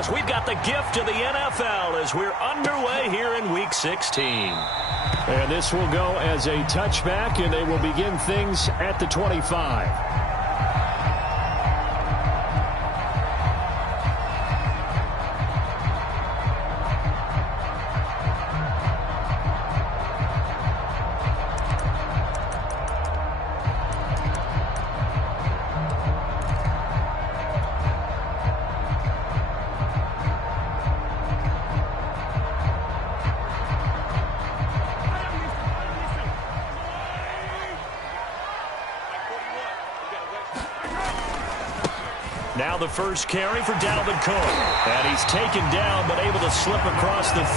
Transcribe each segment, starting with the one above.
as we've got the gift of the NFL as we're underway here in Week 16. And this will go as a touchback, and they will begin things at the 25. Now the first carry for Dalvin Cook. And he's taken down but able to slip across the 35.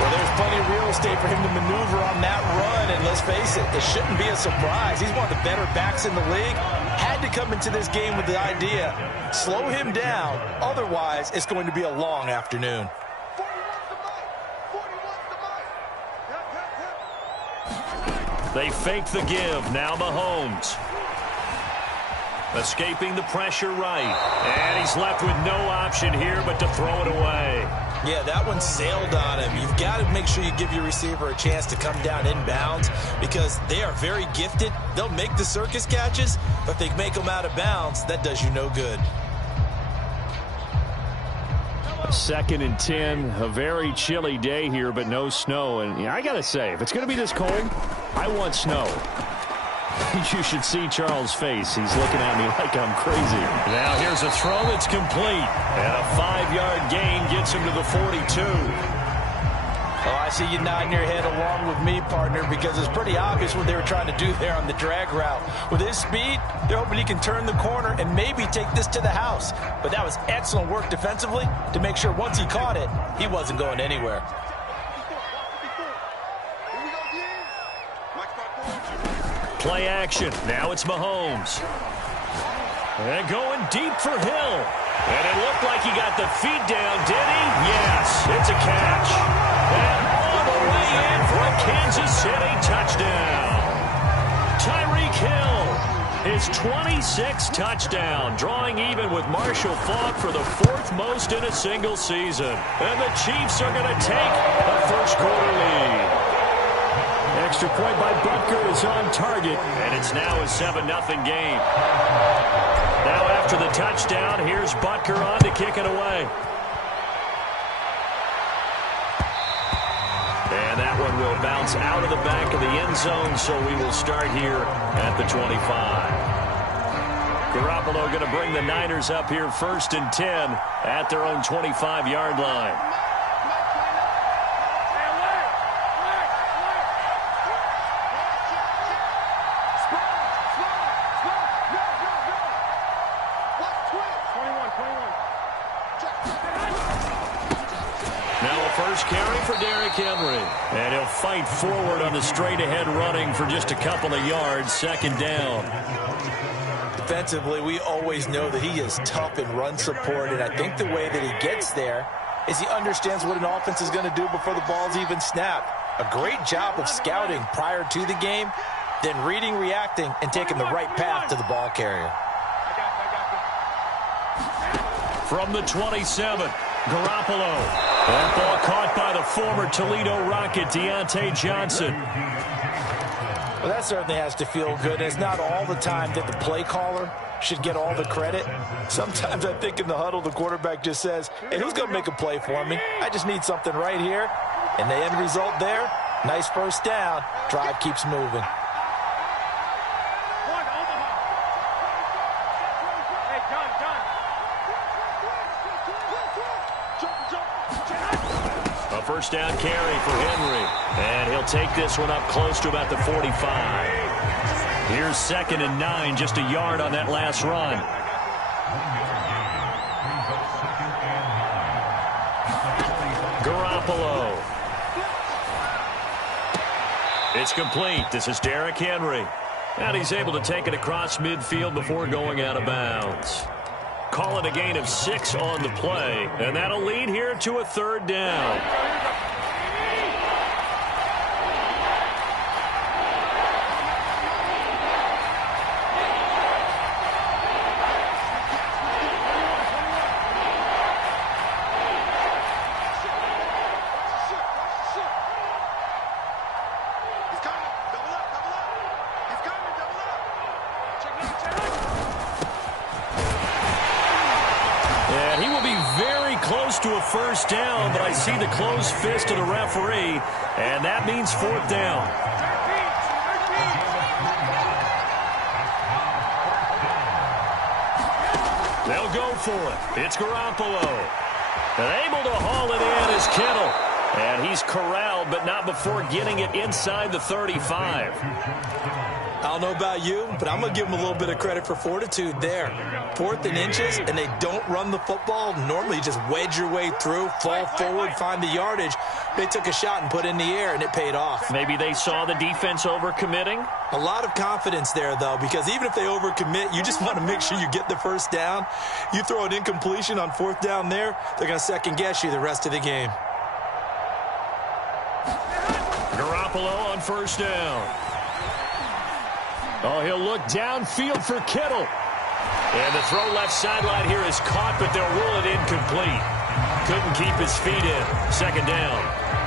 Well, there's plenty of real estate for him to maneuver on that run. And let's face it, it shouldn't be a surprise. He's one of the better backs in the league. Had to come into this game with the idea, slow him down. Otherwise, it's going to be a long afternoon. They fake the give. Now Mahomes. Escaping the pressure right. And he's left with no option here but to throw it away. Yeah, that one sailed on him. You've got to make sure you give your receiver a chance to come down inbounds because they are very gifted. They'll make the circus catches, but if they make them out of bounds, that does you no good. 2nd and 10, a very chilly day here, but no snow. And I got to say, if it's going to be this cold, I want snow. You should see Charles' face. He's looking at me like I'm crazy. Now here's a throw that's complete. And a 5-yard gain gets him to the 42. Oh, I see you nodding your head along with me, partner, because it's pretty obvious what they were trying to do there on the drag route. With his speed, they're hoping he can turn the corner and maybe take this to the house. But that was excellent work defensively to make sure once he caught it, he wasn't going anywhere. Play action. Now it's Mahomes. And going deep for Hill. And it looked like he got the feet down, did he? Yes, it's a catch. And all the way in for a Kansas City touchdown. Tyreek Hill, his 26th touchdown, drawing even with Marshall Faulk for the 4th most in a single season. And the Chiefs are going to take a first-quarter lead. Extra point by Butker is on target. And it's now a 7-0 game. Now after the touchdown, here's Butker on to kick it away. And that one will bounce out of the back of the end zone, so we will start here at the 25. Garoppolo going to bring the Niners up here 1st and 10 at their own 25-yard line. Henry. And he'll fight forward on the straight-ahead running for just a couple of yards. 2nd down. Defensively, we always know that he is tough in run support, and I think the way that he gets there is he understands what an offense is going to do before the ball's even snapped. A great job of scouting prior to the game, then reading, reacting, and taking the right path to the ball carrier. From the 27, Garoppolo. That ball caught by the former Toledo Rocket, Deontay Johnson. Well, that certainly has to feel good. It's not all the time that the play caller should get all the credit. Sometimes I think in the huddle, the quarterback just says, hey, who's going to make a play for me? I just need something right here. And the end result there, nice first down. Drive keeps moving. First down carry for Henry. And he'll take this one up close to about the 45. Here's 2nd and 9, just a yard on that last run. Garoppolo. It's complete. This is Derrick Henry. And he's able to take it across midfield before going out of bounds. Call it a gain of 6 on the play. And that'll lead here to a 3rd down. to a first down, but I see the closed fist of the referee, and that means fourth down. They'll go for it. It's Garoppolo. And able to haul it in is Kittle. And he's corralled, but not before getting it inside the 35. I don't know about you, but I'm going to give them a little bit of credit for fortitude there. 4th and inches, and they don't run the football. Normally, you just wedge your way through, fall forward, find the yardage. They took a shot and put it in the air, and it paid off. Maybe they saw the defense overcommitting? A lot of confidence there, though, because even if they overcommit, you just want to make sure you get the first down. You throw an incompletion on 4th down there, they're going to second-guess you the rest of the game. Garoppolo on first down. Oh, he'll look downfield for Kittle. And the throw left sideline here is caught, but they'll rule it incomplete. Couldn't keep his feet in. Second down.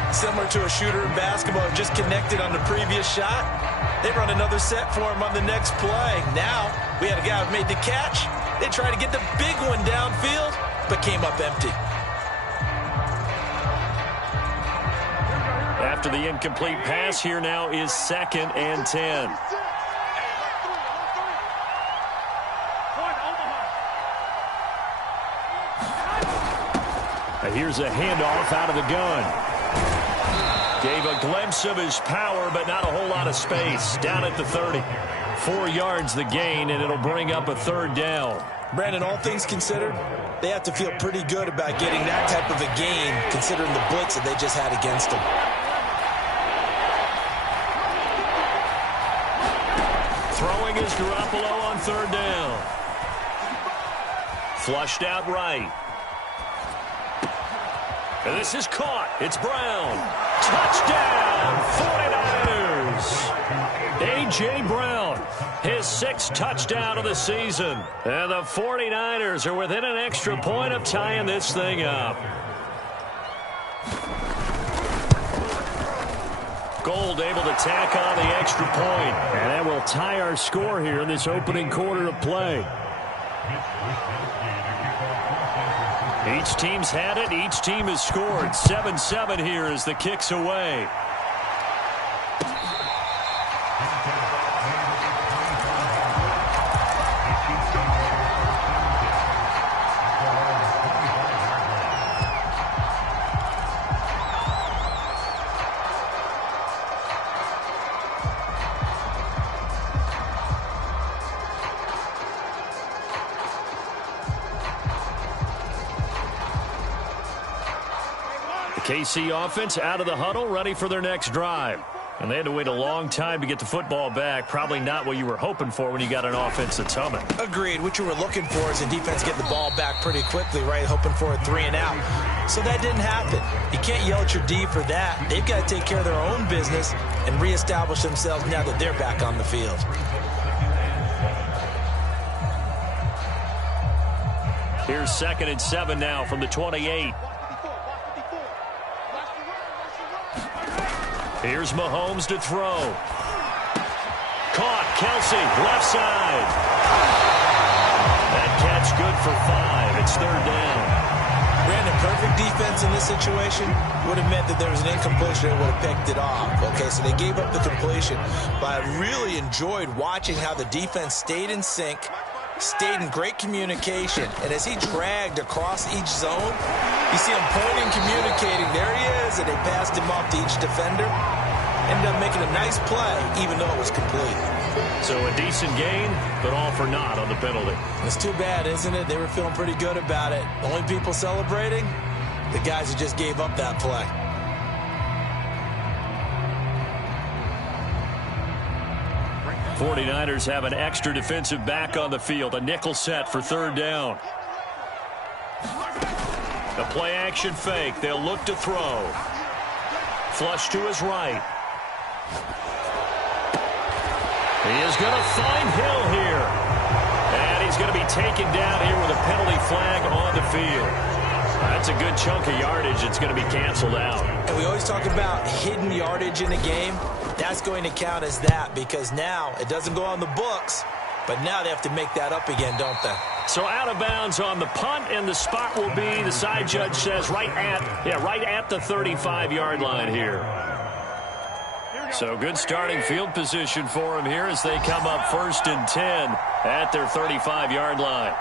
Similar to a shooter in basketball, just connected on the previous shot. They run another set for him on the next play. Now, we had a guy who made the catch. They tried to get the big one downfield, but came up empty. After the incomplete pass, here now is 2nd and 10. Here's a handoff out of the gun. Gave a glimpse of his power, but not a whole lot of space. Down at the 30. 4 yards the gain, and it'll bring up a 3rd down. Brandon, all things considered, they have to feel pretty good about getting that type of a gain, considering the blitz that they just had against them. Throwing is Garoppolo on 3rd down. Flushed out right. And this is caught. It's Brown. Touchdown, 49ers. A.J. Brown, his 6th touchdown of the season. And the 49ers are within an extra point of tying this thing up. Gold able to tack on the extra point. And that will tie our score here in this opening quarter of play. Each team's had it. Each team has scored. 7-7 here as the kick's away. KC offense out of the huddle, ready for their next drive. And they had to wait a long time to get the football back. Probably not what you were hoping for when you got an offense that's humming. Agreed. What you were looking for is a defense get the ball back pretty quickly, right? Hoping for a 3 and out. So that didn't happen. You can't yell at your D for that. They've got to take care of their own business and reestablish themselves now that they're back on the field. Here's 2nd and 7 now from the 28. Here's Mahomes to throw. Caught. Kelsey, left side. That catch good for 5. It's 3rd down. Brandon, perfect defense in this situation would have meant that there was an incompletion and would have picked it off. Okay, so they gave up the completion. But I really enjoyed watching how the defense stayed in sync, stayed in great communication. And as he dragged across each zone, you see him pointing, communicating. There he is, and they passed him off to each defender. Ended up making a nice play, even though it was complete. So a decent gain, but all for naught on the penalty. It's too bad, isn't it? They were feeling pretty good about it. Only people celebrating, the guys who just gave up that play. '49ers have an extra defensive back on the field. A nickel set for 3rd down. A play action fake. They'll look to throw. Flush to his right. He is going to find Hill here. And he's going to be taken down here with a penalty flag on the field. That's a good chunk of yardage. It's going to be canceled out. And we always talk about hidden yardage in a game. That's going to count as that because now it doesn't go on the books, but now they have to make that up again, don't they? So out of bounds on the punt, and the spot will be, the side judge says, right at the 35-yard line here. So good starting field position for them here as they come up 1st and 10 at their 35-yard line.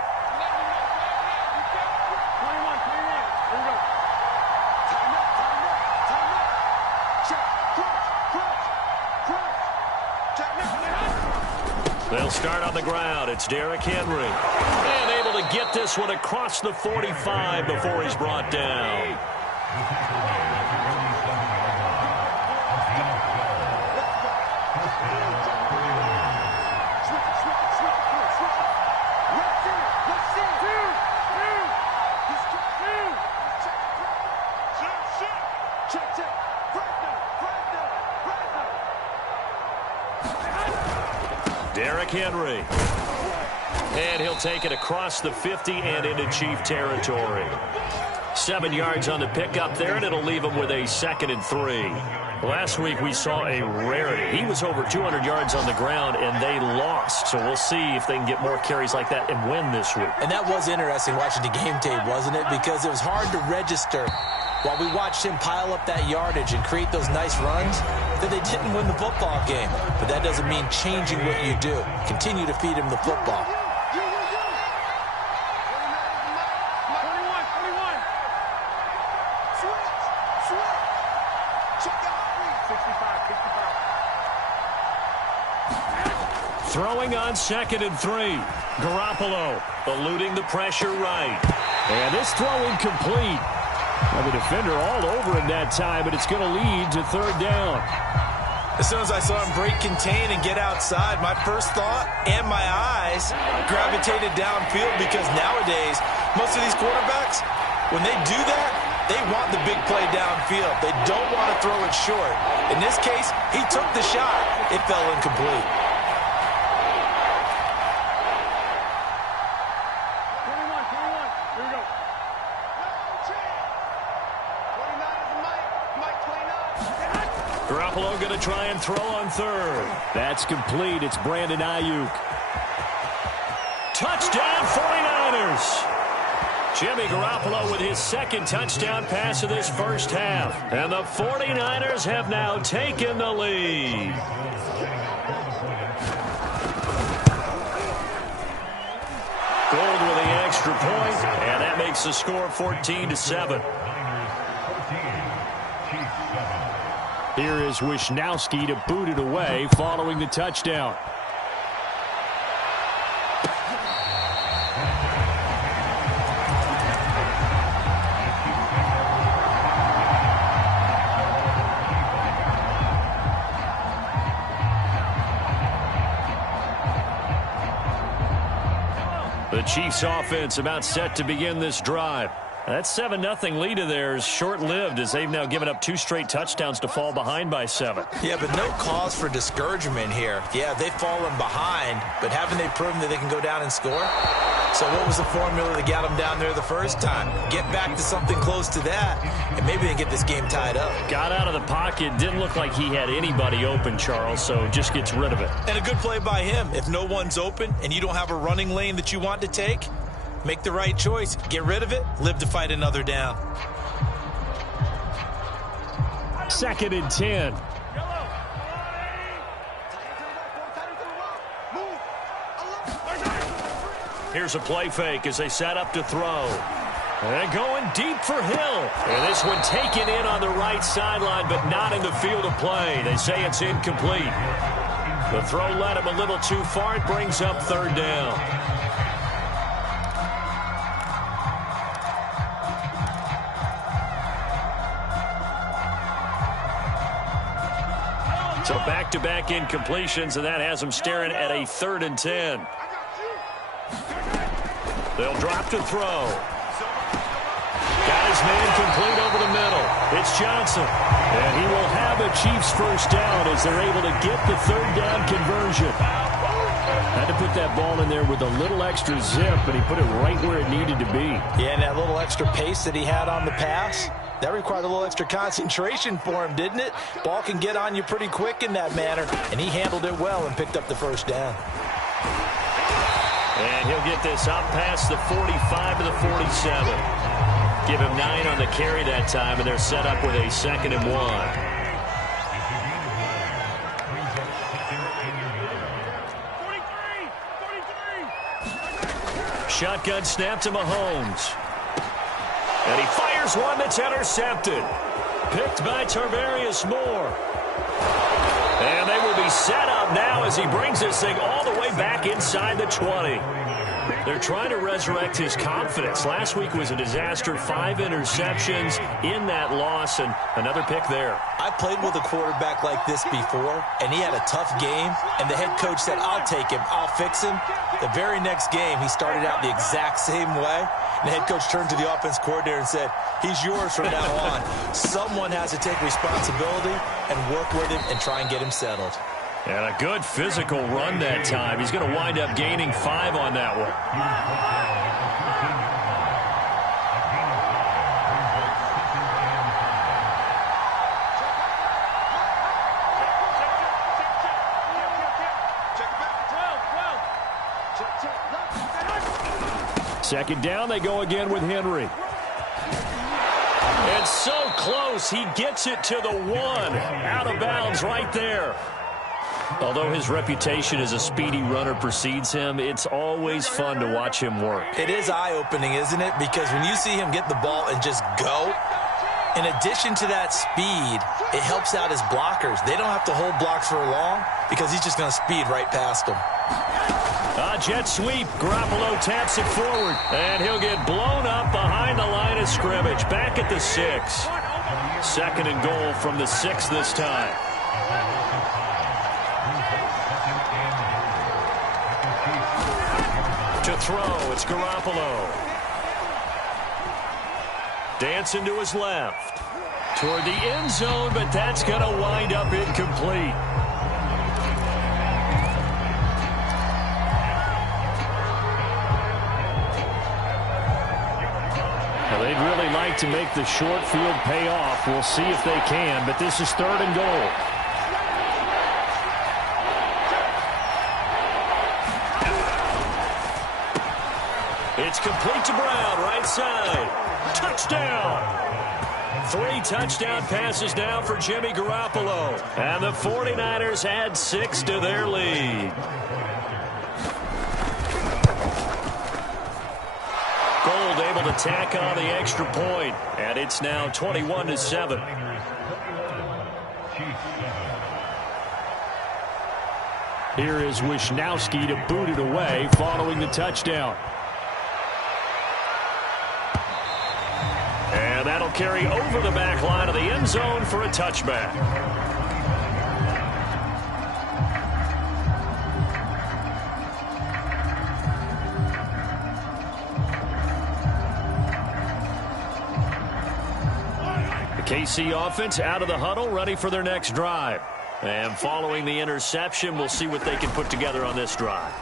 They'll start on the ground. It's Derrick Henry. And able to get this one across the 45 before he's brought down. Derrick Henry. And he'll take it across the 50 and into Chief territory. 7 yards on the pickup there, and it'll leave him with a 2nd and 3. Last week we saw a rarity. He was over 200 yards on the ground, and they lost. So we'll see if they can get more carries like that and win this week. And that was interesting watching the game tape, wasn't it? Because it was hard to register while we watched him pile up that yardage and create those nice runs, that they didn't win the football game. But that doesn't mean changing what you do. Continue to feed him the football. Throwing on 2nd and 3. Garoppolo eluding the pressure right. And this throw incomplete. Well, the defender all over him that time, but it's going to lead to 3rd down. As soon as I saw him break contain and get outside, my first thought and my eyes gravitated downfield, because nowadays, most of these quarterbacks, when they do that, they want the big play downfield. They don't want to throw it short. In this case, he took the shot. It fell incomplete. Garoppolo going to try and throw on 3rd. That's complete. It's Brandon Ayuk. Touchdown 49ers. Jimmy Garoppolo with his 2nd touchdown pass of this first half. And the 49ers have now taken the lead. Gold with the extra point, and that makes the score 14-7. Here is Wisnowski to boot it away following the touchdown. The Chiefs offense about set to begin this drive. That 7-0 lead of theirs short-lived, as they've now given up 2 straight touchdowns to fall behind by 7. Yeah, but no cause for discouragement here. Yeah, they've fallen behind, but haven't they proven that they can go down and score? So what was the formula that got them down there the first time? Get back to something close to that, and maybe they get this game tied up. Got out of the pocket. Didn't look like he had anybody open, Charles, so just gets rid of it. And a good play by him. If no one's open and you don't have a running lane that you want to take, make the right choice. Get rid of it. Live to fight another down. 2nd and 10. Here's a play fake as they set up to throw. And going deep for Hill. And this one taken in on the right sideline, but not in the field of play. They say it's incomplete. The throw led him a little too far. It brings up 3rd down. So back-to-back incompletions, and that has them staring at a 3rd and 10. They'll drop to throw. Got his man complete over the middle. It's Johnson. And he will have a Chiefs first down as they're able to get the 3rd down conversion. Had to put that ball in there with a little extra zip, but he put it right where it needed to be. Yeah, and that little extra pace that he had on the pass, that required a little extra concentration for him, didn't it? Ball can get on you pretty quick in that manner, and he handled it well and picked up the first down. And he'll get this up past the 45 to the 47. Give him 9 on the carry that time, and they're set up with a 2nd and 1. Shotgun snap to Mahomes. And he fires one that's intercepted. Picked by Tarvarius Moore. And they will be set up now as he brings this thing all the way back inside the 20. They're trying to resurrect his confidence. Last week was a disaster. 5 interceptions in that loss, and another pick there. I played with a quarterback like this before, and he had a tough game, and the head coach said, I'll take him, I'll fix him. The very next game, he started out the exact same way, and the head coach turned to the offense coordinator and said, he's yours from now on. Someone has to take responsibility and work with him and try and get him settled. And a good physical run that time. He's going to wind up gaining 5 on that one. Second down, they go again with Henry. And so close, he gets it to the 1. Out of bounds right there. Although his reputation as a speedy runner precedes him, it's always fun to watch him work. It is eye-opening, isn't it? Because when you see him get the ball and just go, in addition to that speed, it helps out his blockers. They don't have to hold blocks for long because he's just going to speed right past them. Jet sweep. Garoppolo taps it forward, and he'll get blown up behind the line of scrimmage. Back at the 6. 2nd and goal from the 6 this time. To throw, it's Garoppolo. Dancing to his left. Toward the end zone, but that's going to wind up incomplete. Well, they'd really like to make the short field pay off. We'll see if they can, but this is 3rd and goal. It's complete to Brown, right side. Touchdown! 3 touchdown passes now for Jimmy Garoppolo. And the 49ers add 6 to their lead. Gold able to tack on the extra point. And it's now 21-7. Here is Wisnowski to boot it away following the touchdown. And that'll carry over the back line of the end zone for a touchback. The KC offense out of the huddle, ready for their next drive. And following the interception, we'll see what they can put together on this drive.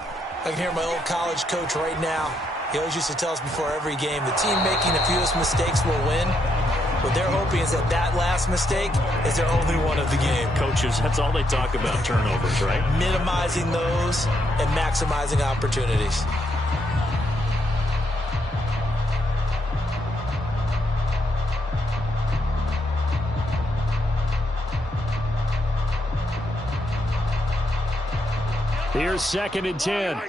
I can hear my old college coach right now. He always used to tell us before every game, the team making the fewest mistakes will win. What they're hoping is that that last mistake is their only one of the game. Coaches, that's all they talk about, turnovers, right? Minimizing those and maximizing opportunities. Here's 2nd and 10.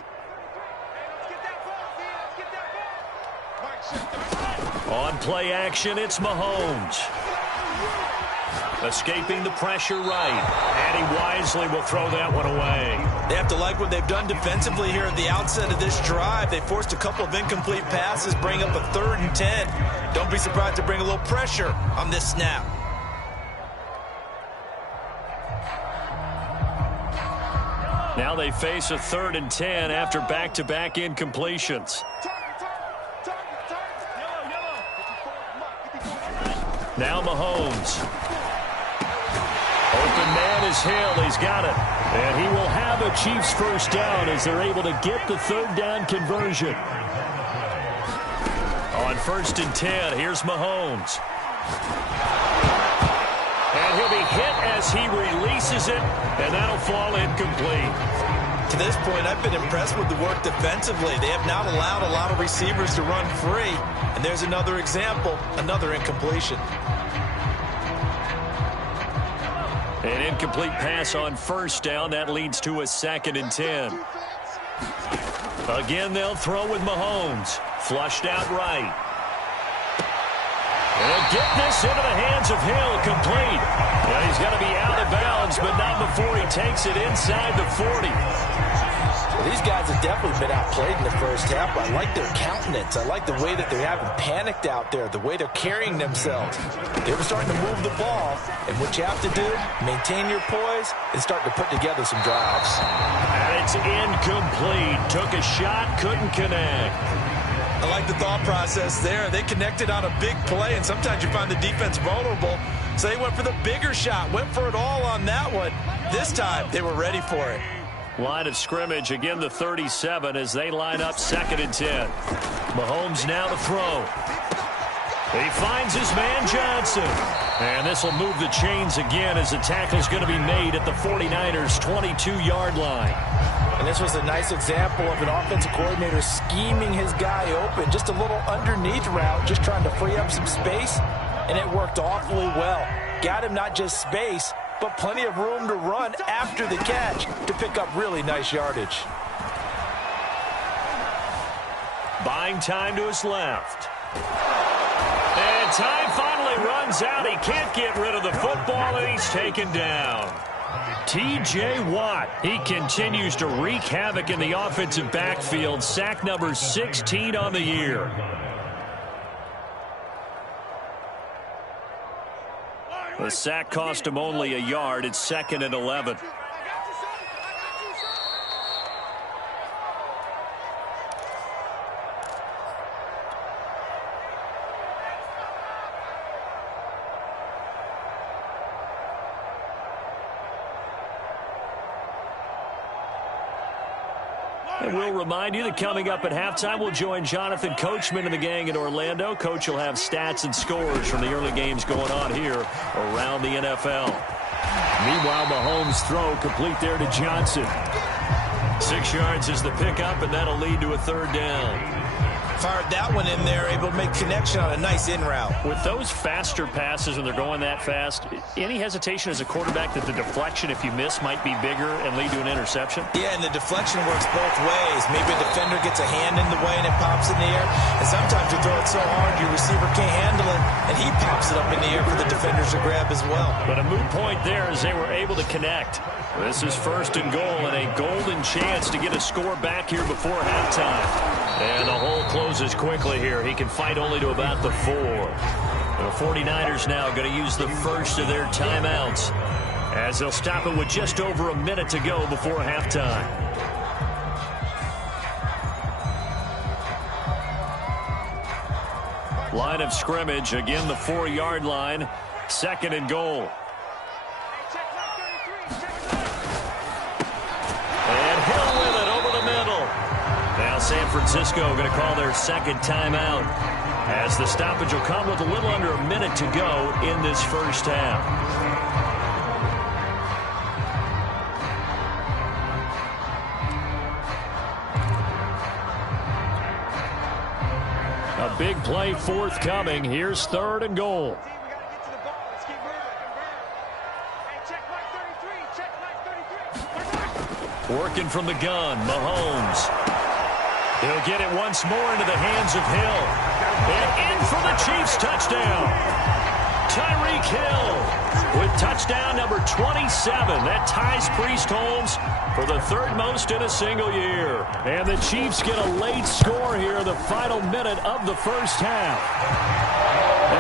On play action, it's Mahomes. Escaping the pressure right. And he wisely will throw that one away. They have to like what they've done defensively here at the outset of this drive. They forced a couple of incomplete passes, bring up a 3rd and 10. Don't be surprised to bring a little pressure on this snap. Now they face a 3rd and 10 after back-to-back incompletions. Now Mahomes. Open man is Hill. He's got it. And he will have a Chiefs first down as they're able to get the 3rd down conversion. On 1st and 10, here's Mahomes. And he'll be hit as he releases it, and that'll fall incomplete. To this point, I've been impressed with the work defensively. They have not allowed a lot of receivers to run free. And there's another example, another incompletion. An incomplete pass on first down. That leads to a 2nd and 10. Again, they'll throw with Mahomes. Flushed out right. And get this into the hands of Hill, complete. Yeah, he's got to be out of bounds, but not before he takes it inside the 40. Well, these guys have definitely been outplayed in the first half. I like their countenance. I like the way that they haven't panicked out there, the way they're carrying themselves. They were starting to move the ball, and what you have to do, maintain your poise and start to put together some drives. And it's incomplete. Took a shot, couldn't connect. I like the thought process there. They connected on a big play, and sometimes you find the defense vulnerable. So they went for the bigger shot, went for it all on that one. This time, they were ready for it. Line of scrimmage, again the 37 as they line up 2nd and 10. Mahomes now to throw. He finds his man Johnson. And this will move the chains again as the tackle's going to be made at the 49ers' 22-yard line. And this was a nice example of an offensive coordinator scheming his guy open. Just a little underneath route, just trying to free up some space. And it worked awfully well. Got him not just space, but plenty of room to run after the catch to pick up really nice yardage. Buying time to his left. And time finally runs out. He can't get rid of the football, and he's taken down. T.J. Watt, he continues to wreak havoc in the offensive backfield. Sack number 16 on the year. The sack cost him only a yard. It's 2nd and 11. And we'll remind you that coming up at halftime, we'll join Jonathan Coachman and the gang in Orlando. Coach will have stats and scores from the early games going on here around the NFL. Meanwhile, Mahomes' throw complete there to Johnson. 6 yards is the pickup, and that'll lead to a 3rd down. Fired that one in there, able to make connection on a nice in route. With those faster passes when they're going that fast, any hesitation as a quarterback that the deflection, if you miss, might be bigger and lead to an interception? Yeah, and the deflection works both ways. Maybe a defender gets a hand in the way and it pops in the air. And sometimes you throw it so hard your receiver can't handle it, and he pops it up in the air for the defenders to grab as well. But a moot point there as they were able to connect. This is 1st and goal and a golden chance to get a score back here before halftime. And the hole closes quickly here. He can fight only to about the 4. The 49ers now going to use the first of their timeouts as they'll stop it with just over a minute to go before halftime. Line of scrimmage, again the 4-yard line, 2nd and goal. And Hill with it over the middle. Now San Francisco going to call their 2nd timeout as the stoppage will come with a little under a minute to go in this first half. A big play forthcoming. Here's 3rd and goal. Working from the gun, Mahomes. He'll get it once more into the hands of Hill. And in for the Chiefs touchdown. Tyreek Hill with touchdown number 27. That ties Priest Holmes for the 3rd most in a single year. And the Chiefs get a late score here in the final minute of the first half.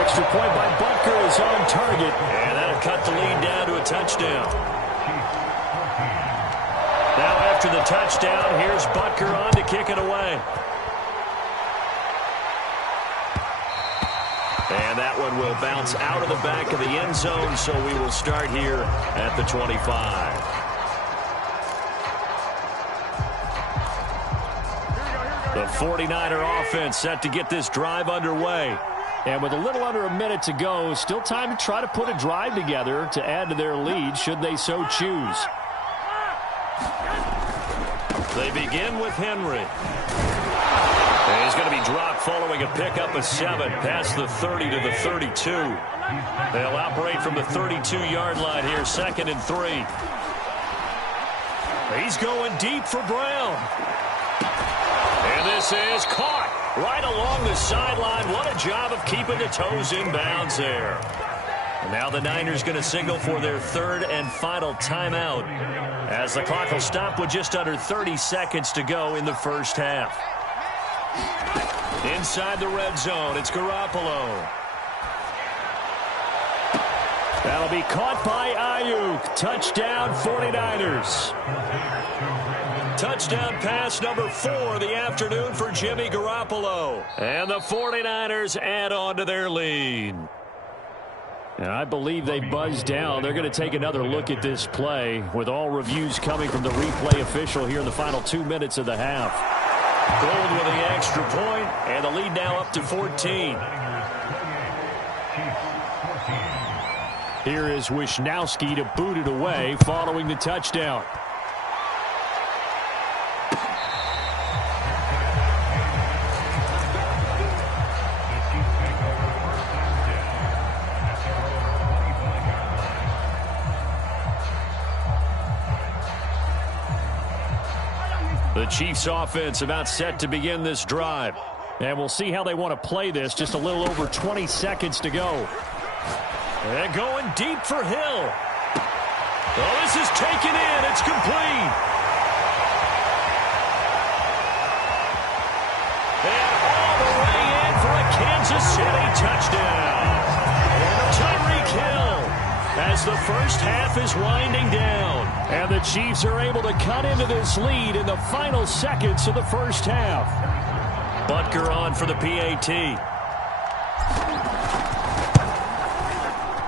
Extra point by Butker is on target. And that'll cut the lead down to a touchdown. Now after the touchdown, here's Butker on to kick it away. And that one will bounce out of the back of the end zone, so we will start here at the 25. The 49er offense set to get this drive underway. And with a little under a minute to go, still time to try to put a drive together to add to their lead should they so choose. They begin with Henry. And he's going to be dropped following a pickup of 7 past the 30 to the 32. They'll operate from the 32-yard line here, 2nd and 3. He's going deep for Brown. And this is caught right along the sideline. What a job of keeping the toes in bounds there. And now the Niners going to signal for their 3rd and final timeout as the clock will stop with just under 30 seconds to go in the first half. Inside the red zone, it's Garoppolo. That'll be caught by Ayuk. Touchdown, 49ers. Touchdown pass number 4 of the afternoon for Jimmy Garoppolo. And the 49ers add on to their lead. And I believe they buzzed down. They're going to take another look at this play with all reviews coming from the replay official here in the final 2 minutes of the half. Gold with the extra point, and the lead now up to 14. Here is Wisnowski to boot it away following the touchdown. The Chiefs offense about set to begin this drive. And we'll see how they want to play this. Just a little over 20 seconds to go. And going deep for Hill. Oh, this is taken in. It's complete. And all the way in for a Kansas City touchdown. Tyreek Hill as the first half is winding down. And the Chiefs are able to cut into this lead in the final seconds of the first half. Butker on for the PAT.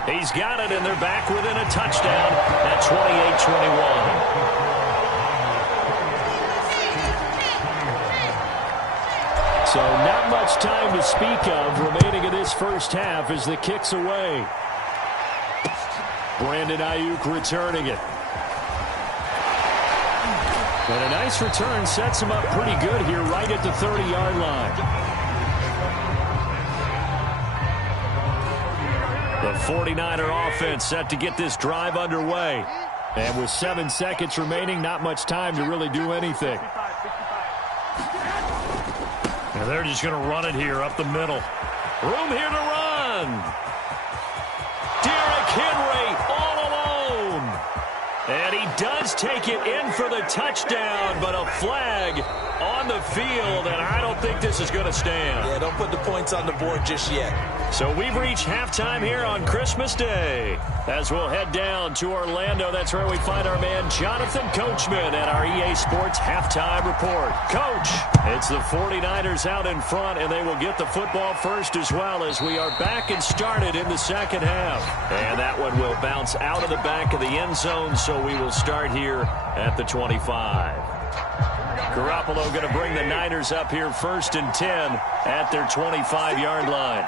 He's got it, and they're back within a touchdown at 28-21. So not much time to speak of remaining in this first half as the kick's away. Brandon Ayuk returning it. And a nice return sets him up pretty good here right at the 30-yard line. The 49er offense set to get this drive underway. And with 7 seconds remaining, not much time to really do anything. And they're just going to run it here up the middle. Room here to run. Derrick Henry all alone. And he does take it in for the touchdown, but a flag on the field, and I don't think this is going to stand. Yeah, don't put the points on the board just yet. So we've reached halftime here on Christmas Day. As we'll head down to Orlando, that's where we find our man Jonathan Coachman at our EA Sports Halftime Report. Coach, it's the 49ers out in front, and they will get the football first as well as we are back and started in the second half. And that one will bounce out of the back of the end zone, so we will start here at the 25. Garoppolo going to bring the Niners up here 1st and 10 at their 25-yard line.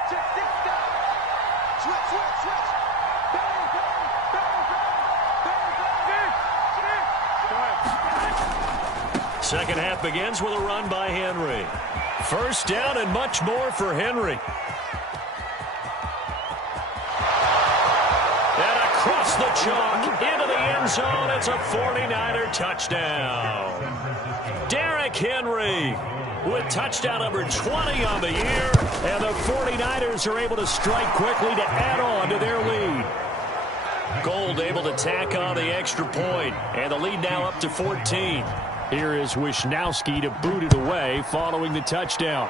Second half begins with a run by Henry. First down and much more for Henry. And across the chalk into the end zone. It's a 49er touchdown. Derrick Henry with touchdown number 20 on the year. And the 49ers are able to strike quickly to add on to their lead. Gold able to tack on the extra point. And the lead now up to 14. Here is Wisnowski to boot it away following the touchdown.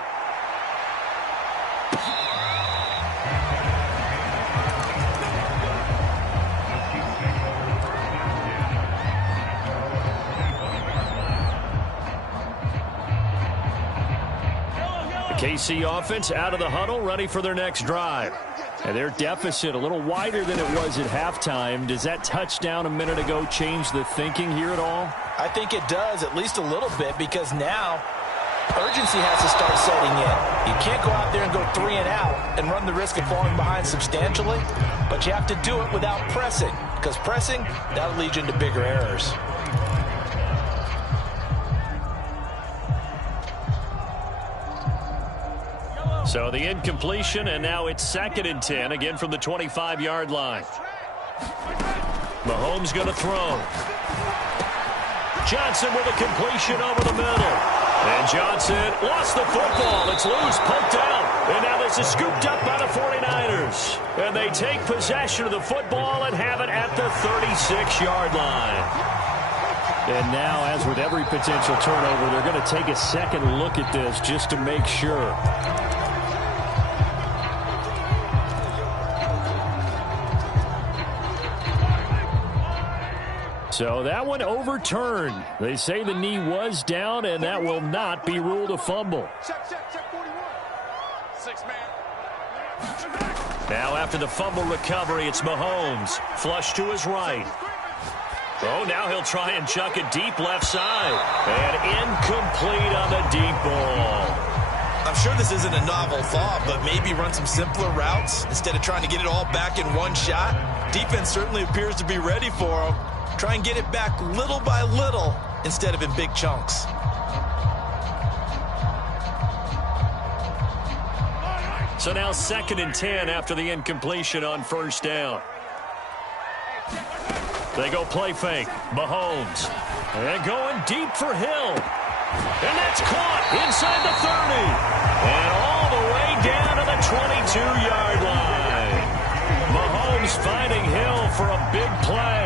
The KC offense out of the huddle, ready for their next drive. And their deficit a little wider than it was at halftime. Does that touchdown a minute ago change the thinking here at all? I think it does, at least a little bit, because now urgency has to start setting in. You can't go out there and go 3 and out and run the risk of falling behind substantially, but you have to do it without pressing, because pressing, that'll lead you into bigger errors. So the incompletion, and now it's 2nd and 10, again from the 25-yard line. Mahomes going to throw. Johnson with a completion over the middle. And Johnson lost the football. It's loose, poked out. And now this is scooped up by the 49ers. And they take possession of the football and have it at the 36-yard line. And now, as with every potential turnover, they're going to take a second look at this just to make sure. So that one overturned. They say the knee was down, and that will not be ruled a fumble. Check 41. 6-man. Now after the fumble recovery, it's Mahomes. Flush to his right. Oh, now he'll try and chuck it deep left side. And incomplete on the deep ball. I'm sure this isn't a novel thought, but maybe run some simpler routes instead of trying to get it all back in one shot. Defense certainly appears to be ready for him. Try and get it back little by little instead of in big chunks. So now 2nd and 10 after the incompletion on 1st down. They go play fake. Mahomes. And going deep for Hill. And that's caught inside the 30. And all the way down to the 22-yard line. Mahomes finding Hill for a big play.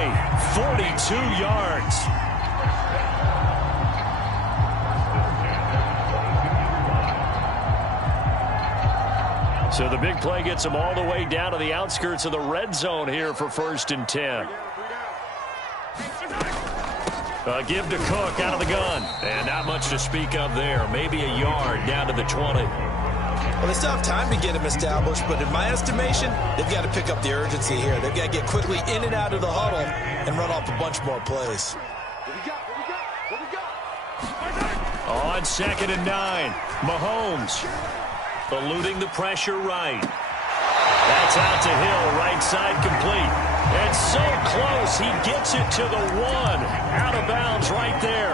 42 yards. So the big play gets him all the way down to the outskirts of the red zone here for 1st and 10. Give to Cook out of the gun. And not much to speak of there. Maybe a yard down to the 20. Well, they still have time to get him established, but in my estimation, they've got to pick up the urgency here. They've got to get quickly in and out of the huddle and run off a bunch more plays. On 2nd and 9, Mahomes eluding the pressure right. That's out to Hill, right side complete. And so close, he gets it to the 1. Out of bounds right there.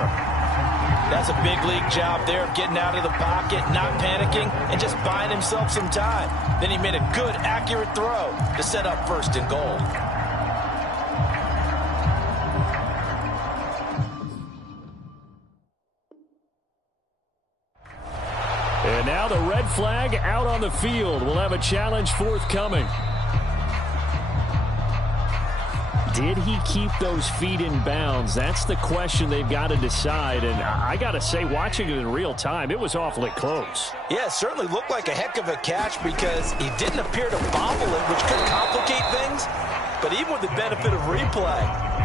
That's a big league job there of getting out of the pocket, not panicking, and just buying himself some time. Then he made a good, accurate throw to set up 1st and goal. And now the red flag out on the field. We'll have a challenge forthcoming. Did he keep those feet in bounds? That's the question they've got to decide. And I got to say, watching it in real time, it was awfully close. Yeah, it certainly looked like a heck of a catch because he didn't appear to bobble it, which could complicate things. But even with the benefit of replay,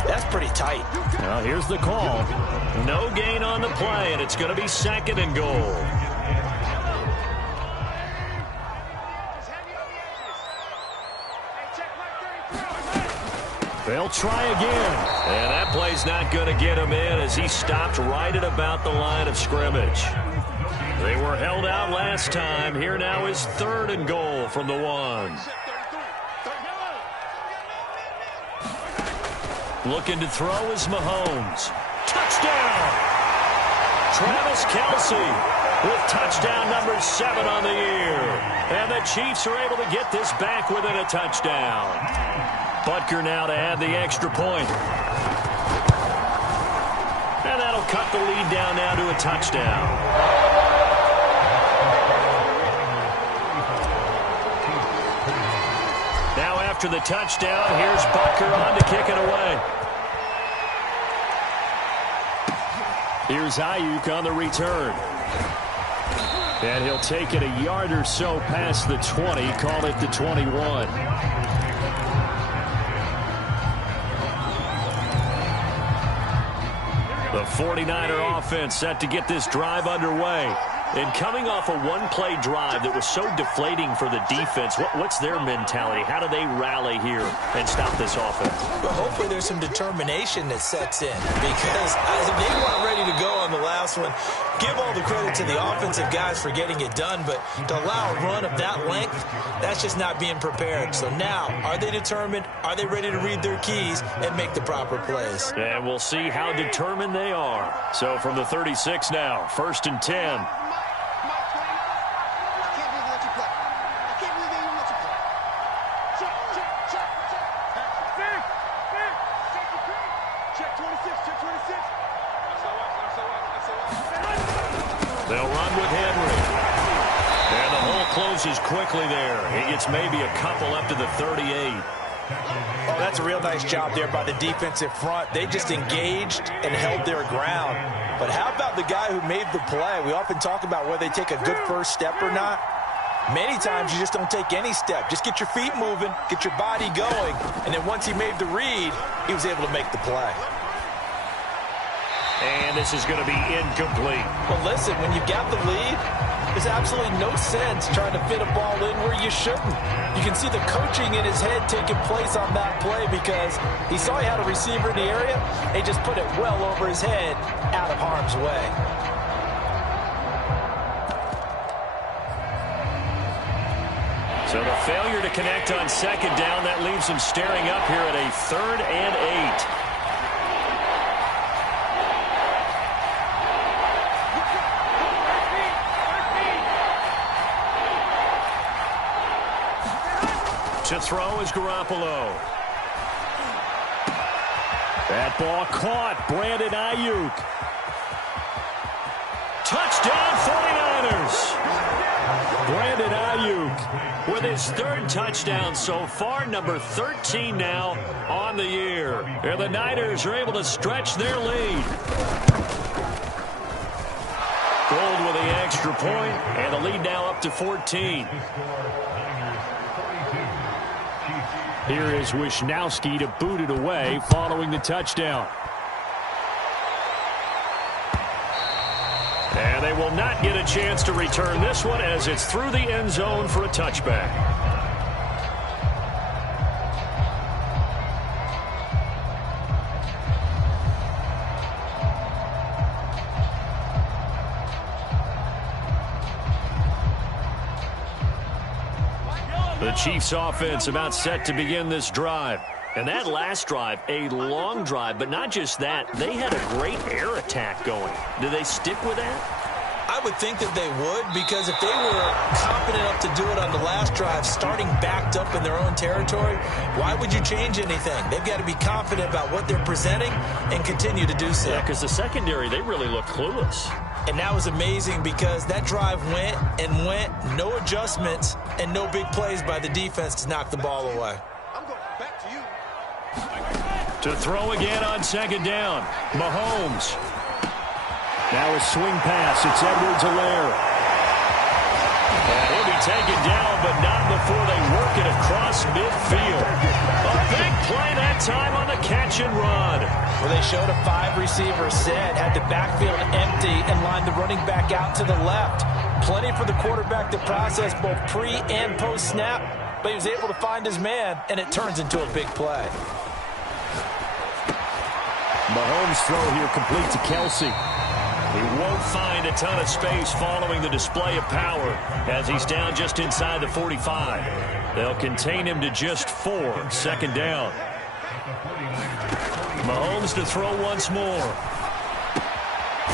that's pretty tight. Well, here's the call. No gain on the play, and it's going to be 2nd and goal. They'll try again. And that play's not going to get him in as he stopped right at about the line of scrimmage. They were held out last time. Here now is 3rd and goal from the 1. Looking to throw is Mahomes. Touchdown! Travis Kelce with touchdown number 7 on the year. And the Chiefs are able to get this back within a touchdown. Butker now to add the extra point. And that'll cut the lead down now to a touchdown. Now after the touchdown, here's Butker on to kick it away. Here's Ayuk on the return. And he'll take it a yard or so past the 20, call it the 21. The 49er offense set to get this drive underway. And coming off a one-play drive that was so deflating for the defense, what's their mentality? How do they rally here and stop this offense? Well, hopefully there's some determination that sets in because they weren't ready to go on the last one. Give all the credit to the offensive guys for getting it done, but to allow a run of that length, that's just not being prepared. So now, are they determined? Are they ready to read their keys and make the proper plays? And we'll see how determined they are. So from the 36 now, 1st and 10. They'll run with Henry. And the hole closes quickly there. He gets maybe a couple up to the 38. Oh, that's a real nice job there by the defensive front. They just engaged and held their ground. But how about the guy who made the play? We often talk about whether they take a good first step or not. Many times you just don't take any step. Just get your feet moving, get your body going, and then once he made the read, he was able to make the play. And this is going to be incomplete. Well, listen, when you've got the lead, there's absolutely no sense trying to fit a ball in where you shouldn't. You can see the coaching in his head taking place on that play because he saw he had a receiver in the area. He just put it well over his head, out of harm's way. So the failure to connect on second down, that leaves him staring up here at a 3rd and 8. To throw is Garoppolo. That ball caught. Brandon Ayuk. Touchdown 49ers. Brandon Ayuk with his 3rd touchdown so far, number 13 now on the year. And the Niners are able to stretch their lead. Gold with the extra point, and the lead now up to 14. Here is Wisnowski to boot it away following the touchdown. And they will not get a chance to return this one as it's through the end zone for a touchback. The Chiefs offense about set to begin this drive. And that last drive, a long drive, but not just that, they had a great air attack going. Do they stick with that? I would think that they would, because if they were confident enough to do it on the last drive, starting backed up in their own territory, why would you change anything? They've got to be confident about what they're presenting and continue to do so. Yeah, because the secondary, they really look clueless. And that was amazing because that drive went and went, no adjustments, and no big plays by the defense to knock the ball away. I'm going back to you. To throw again on second down, Mahomes. Now a swing pass. It's Edwards-Helaire. And he'll be taken down, but not before they work it across midfield. A big play that time on the catch and run. Well, they showed a 5-receiver set, had the backfield empty, and lined the running back out to the left. Plenty for the quarterback to process both pre- and post-snap, but he was able to find his man, and it turns into a big play. Mahomes' throw here complete to Kelsey. He won't find a ton of space following the display of power as he's down just inside the 45. They'll contain him to just 4, second down. Mahomes to throw once more.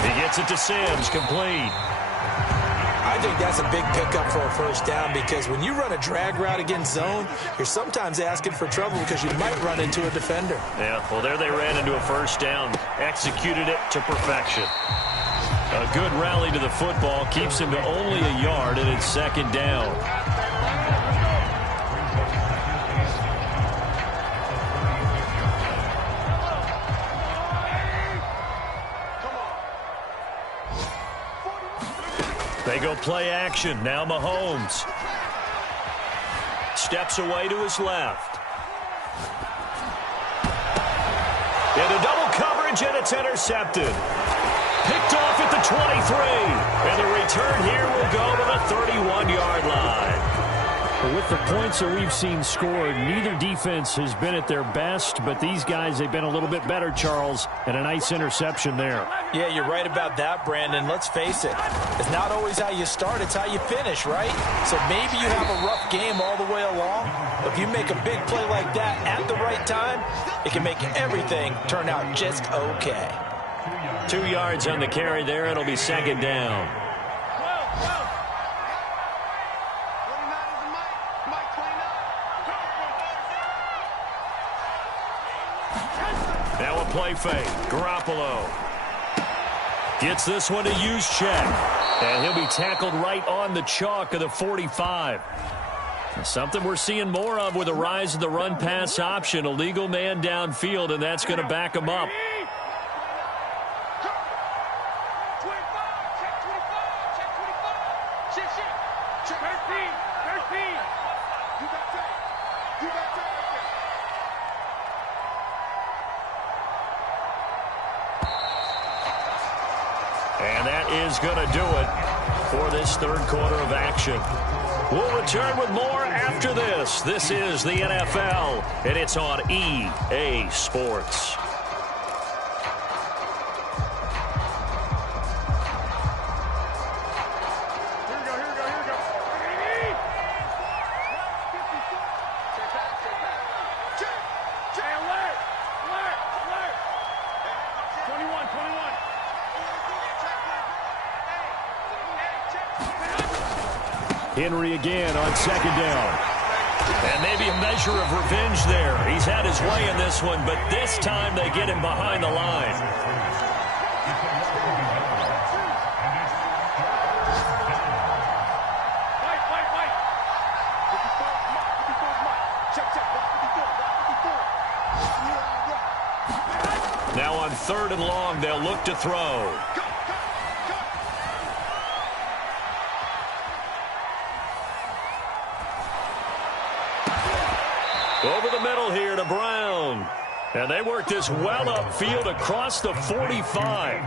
He gets it to Sims, complete. I think that's a big pickup for a first down because when you run a drag route against zone, you're sometimes asking for trouble because you might run into a defender. Yeah, well, there they ran into a first down. Executed it to perfection. A good rally to the football keeps him to only a yard, and it's second down. They go play action. Now Mahomes. Steps away to his left. Into double coverage, and it's intercepted. Picked off at the 23. And the return here will go to the 31-yard line. With the points that we've seen scored, neither defense has been at their best, but these guys, they've been a little bit better, Charles, and a nice interception there. Yeah, you're right about that, Brandon. Let's face it. It's not always how you start, it's how you finish, right? So maybe you have a rough game all the way along, but if you make a big play like that at the right time, it can make everything turn out just okay. 2 yards on the carry there. It'll be second down. Now a play fake. Garoppolo gets this one to use check. And he'll be tackled right on the chalk of the 45. Something we're seeing more of with the rise of the run-pass option. A legal man downfield, and that's going to back him up. And that is going to do it for this third quarter of action. We'll return with more after this. This is the NFL, and it's on EA Sports. Henry again on second down. And maybe a measure of revenge there. He's had his way in this one, but this time they get him behind the line. Now on 3rd and long, they'll look to throw. Over the middle here to Brown. And they work this well upfield across the 45.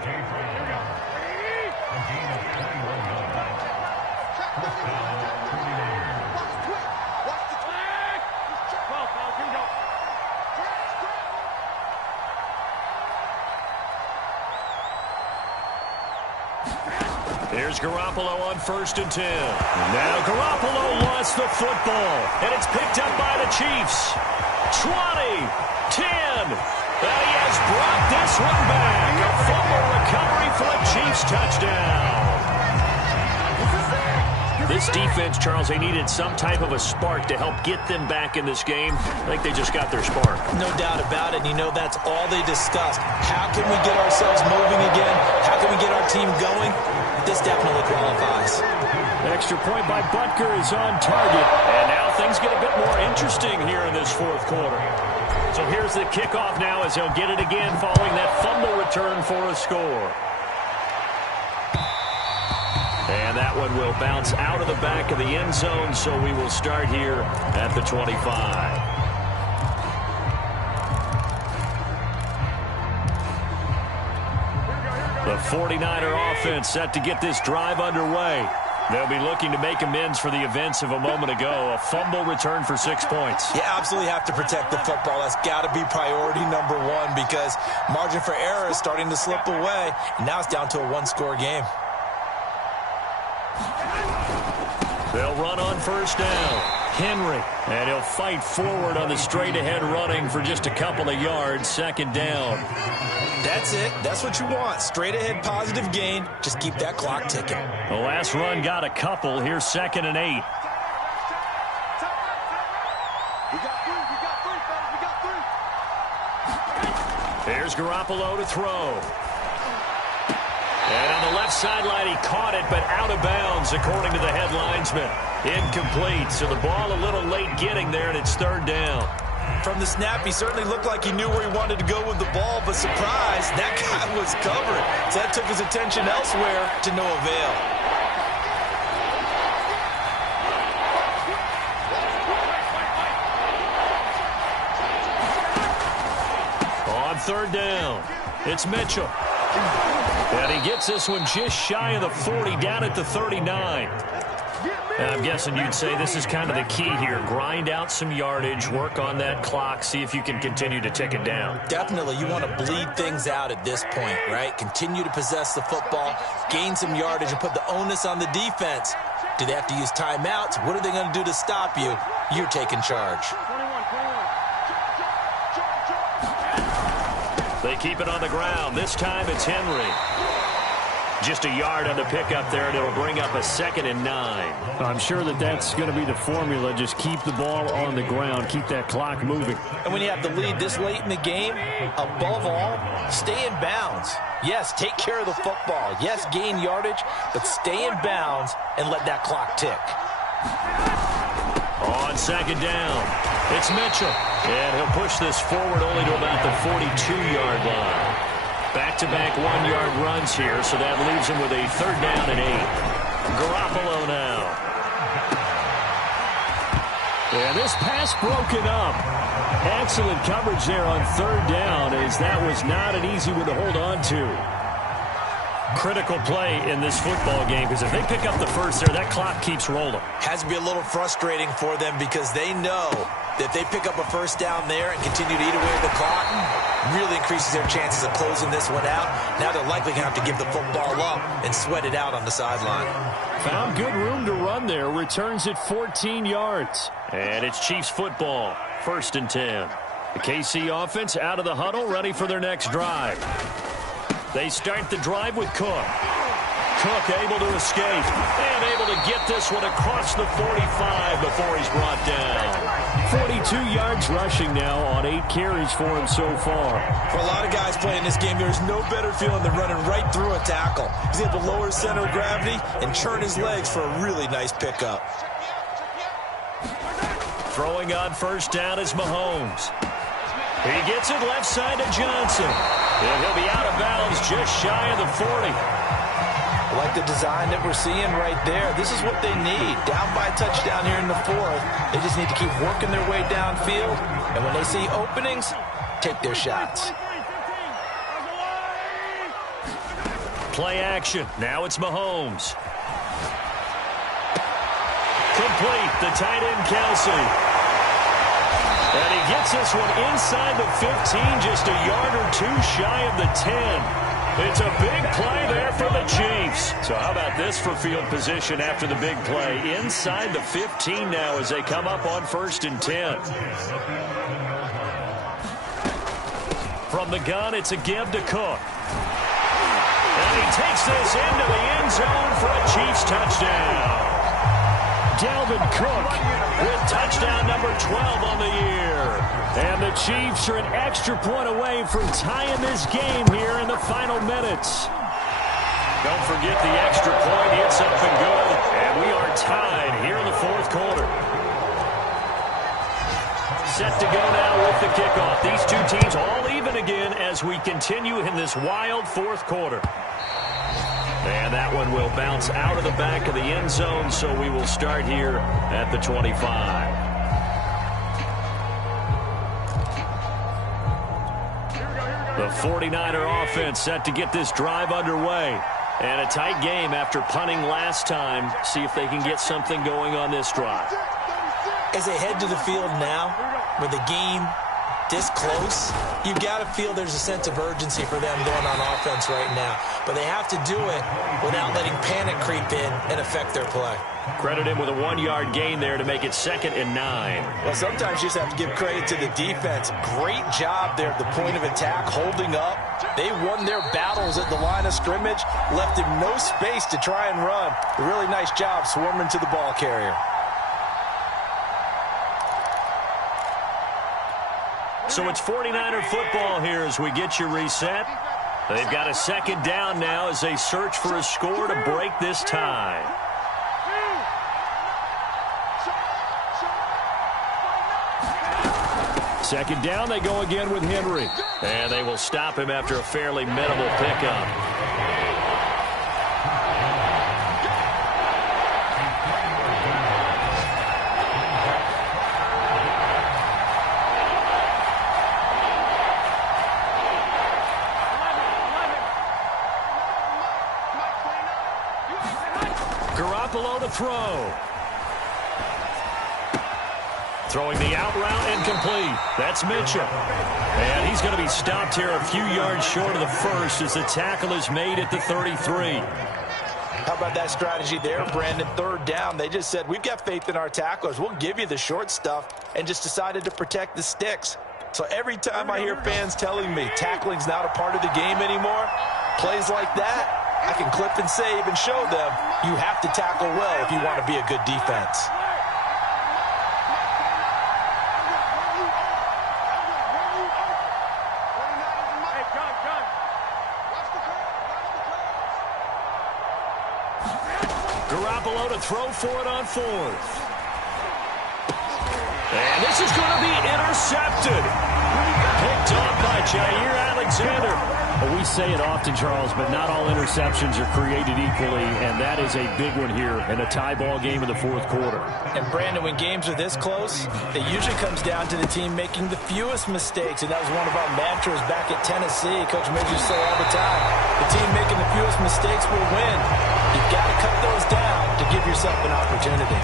Here's Garoppolo on 1st and 10. Now Garoppolo lost the football, and it's picked up by the Chiefs. 20, 10, and he has brought this one back. A fumble recovery for a Chiefs touchdown. This defense, Charles, they needed some type of a spark to help get them back in this game. I think they just got their spark. No doubt about it. You know, that's all they discussed. How can we get ourselves moving again? How can we get our team going? This definitely qualifies. Extra point by Butker is on target. And now things get a bit more interesting here in this 4th quarter. So here's the kickoff now as they'll get it again following that fumble return for a score. And that one will bounce out of the back of the end zone, so we will start here at the 25. The 49er offense set to get this drive underway. They'll be looking to make amends for the events of a moment ago. A fumble return for 6 points. You absolutely have to protect the football. That's got to be priority number one because margin for error is starting to slip away. And now it's down to a one-score game. They'll run on 1st down. Henry. And he'll fight forward on the straight-ahead running for just a couple of yards. 2nd down. That's it. That's what you want. Straight-ahead positive gain. Just keep that clock ticking. The last run got a couple. Here's 2nd and 8. There's Garoppolo to throw. And on the left sideline, he caught it, but out of bounds, according to the head linesman. Incomplete, so the ball a little late getting there, and it's 3rd down. From the snap, he certainly looked like he knew where he wanted to go with the ball, but surprise, that guy was covered. So that took his attention elsewhere to no avail. On 3rd down, it's Mitchell. And he gets this one just shy of the 40, down at the 39. And I'm guessing you'd say this is kind of the key here. Grind out some yardage, work on that clock, see if you can continue to tick it down. Definitely. You want to bleed things out at this point, right? Continue to possess the football, gain some yardage, and put the onus on the defense. Do they have to use timeouts? What are they going to do to stop you? You're taking charge. They keep it on the ground. This time it's Henry. Just a yard on the pickup there, and it'll bring up a 2nd and 9. I'm sure that that's going to be the formula. Just keep the ball on the ground. Keep that clock moving. And when you have the lead this late in the game, above all, stay in bounds. Yes, take care of the football. Yes, gain yardage, but stay in bounds and let that clock tick. On 2nd down, it's Mitchell. And he'll push this forward only to about the 42-yard line. Back-to-back 1-yard runs here, so that leaves him with a 3rd down and 8. Garoppolo now. And this pass broken up. Excellent coverage there on 3rd down, as that was not an easy one to hold on to. Critical play in this football game, because if they pick up the first there, that clock keeps rolling. Has to be a little frustrating for them because they know that if they pick up a first down there and continue to eat away at the clock, really increases their chances of closing this one out. Now they're likely going to have to give the football up and sweat it out on the sideline. Found good room to run there. Returns at 14 yards. And it's Chiefs football. 1st and 10. The KC offense out of the huddle, ready for their next drive. They start the drive with Cook. Cook able to escape and able to get this one across the 45 before he's brought down. 42 yards rushing now on 8 carries for him so far. For a lot of guys playing this game, there's no better feeling than running right through a tackle. He's able to lower his center of gravity and churn his legs for a really nice pickup. Throwing on 1st down is Mahomes. He gets it left side to Johnson. And he'll be out of bounds just shy of the 40. I like the design that we're seeing right there. This is what they need. Down by a touchdown here in the 4th. They just need to keep working their way downfield. And when they see openings, take their shots. Play action. Now it's Mahomes. Complete. The tight end, Kelsey. And he gets this one inside the 15, just a yard or 2 shy of the 10. It's a big play there for the Chiefs. So how about this for field position after the big play? Inside the 15 now as they come up on 1st and 10. From the gun, it's a give to Cook. And he takes this into the end zone for a Chiefs touchdown. Dalvin Cook with touchdown number 12 on the year. And the Chiefs are an extra point away from tying this game here in the final minutes. Don't forget the extra point. It's up and good. And we are tied here in the 4th quarter. Set to go now with the kickoff. These two teams all even again as we continue in this wild 4th quarter. And that one will bounce out of the back of the end zone, so we will start here at the 25. The 49er offense set to get this drive underway. And a tight game after punting last time. See if they can get something going on this drive. As they head to the field now, with the game this close, you got to feel there's a sense of urgency for them going on offense right now. But they have to do it without letting panic creep in and affect their play. Credit him with a 1-yard gain there to make it 2nd and 9. Well, sometimes you just have to give credit to the defense. Great job there at the point of attack, holding up. They won their battles at the line of scrimmage, left him no space to try and run. A really nice job swarming to the ball carrier. So it's 49er football here as we get you reset. They've got a 2nd down now as they search for a score to break this tie. Second down, they go again with Henry. And they will stop him after a fairly minimal pickup. Garoppolo to throw. Throwing the out route incomplete. That's Mitchell. And he's going to be stopped here a few yards short of the first as the tackle is made at the 33. How about that strategy there, Brandon? 3rd down. They just said, we've got faith in our tacklers. We'll give you the short stuff, and just decided to protect the sticks. So every time I hear fans telling me tackling's not a part of the game anymore, plays like that, I can clip and save and show them you have to tackle well if you want to be a good defense. Garoppolo to throw for it on fourth. And this is going to be intercepted. Picked off by Jair Alexander. Well, we say it often, Charles, but not all interceptions are created equally, and that is a big one here in a tie ball game in the fourth quarter. And, Brandon, when games are this close, it usually comes down to the team making the fewest mistakes, and that was one of our mantras back at Tennessee. Coach Major used to say all the time, the team making the fewest mistakes will win. You've got to cut those down to give yourself an opportunity.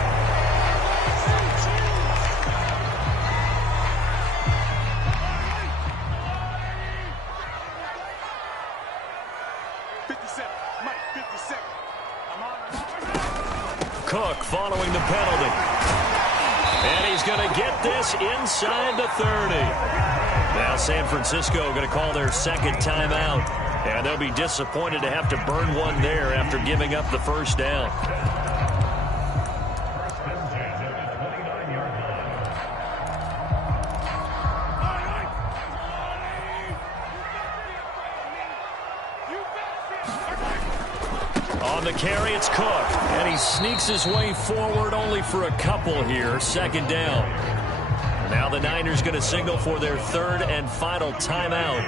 Cook following the penalty. And he's going to get this inside the 30. Now San Francisco going to call their second timeout. And they'll be disappointed to have to burn one there after giving up the first down. On the carry, it's Cook. And he sneaks his way forward only for a couple here. Second down. Now the Niners going to signal for their third and final timeout,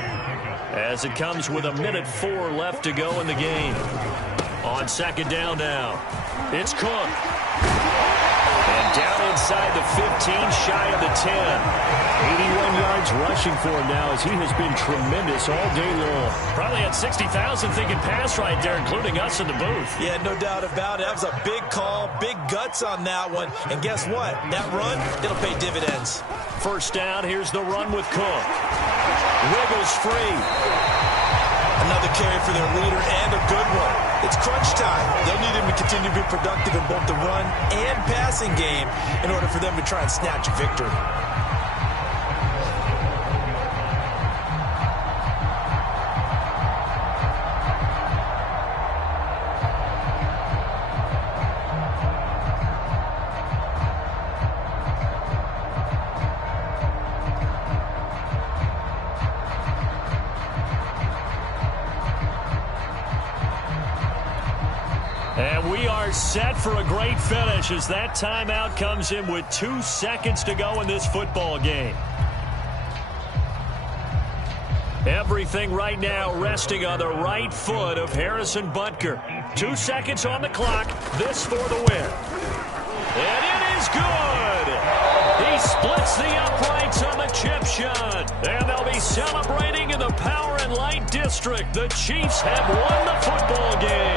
as it comes with 1:04 left to go in the game. On second down now, it's Cook. And down inside the 15, shy of the 10. 81 yards rushing for him now, as he has been tremendous all day long. Probably had 60,000 thinking pass right there, including us in the booth. Yeah, no doubt about it. That was a big call, big guts on that one. And guess what? That run, it'll pay dividends. First down, here's the run with Cook. Wiggles free. Another carry for their leader, and a good one. It's crunch time. They'll need him to continue to be productive in both the run and passing game in order for them to try and snatch a victory. And we are set for a great finish as that timeout comes in with 2 seconds to go in this football game. Everything right now resting on the right foot of Harrison Butker. 2 seconds on the clock. This for the win. And it is good. He splits the uprights on the chip shot. And they'll be celebrating in the Power and Light District. The Chiefs have won the football game.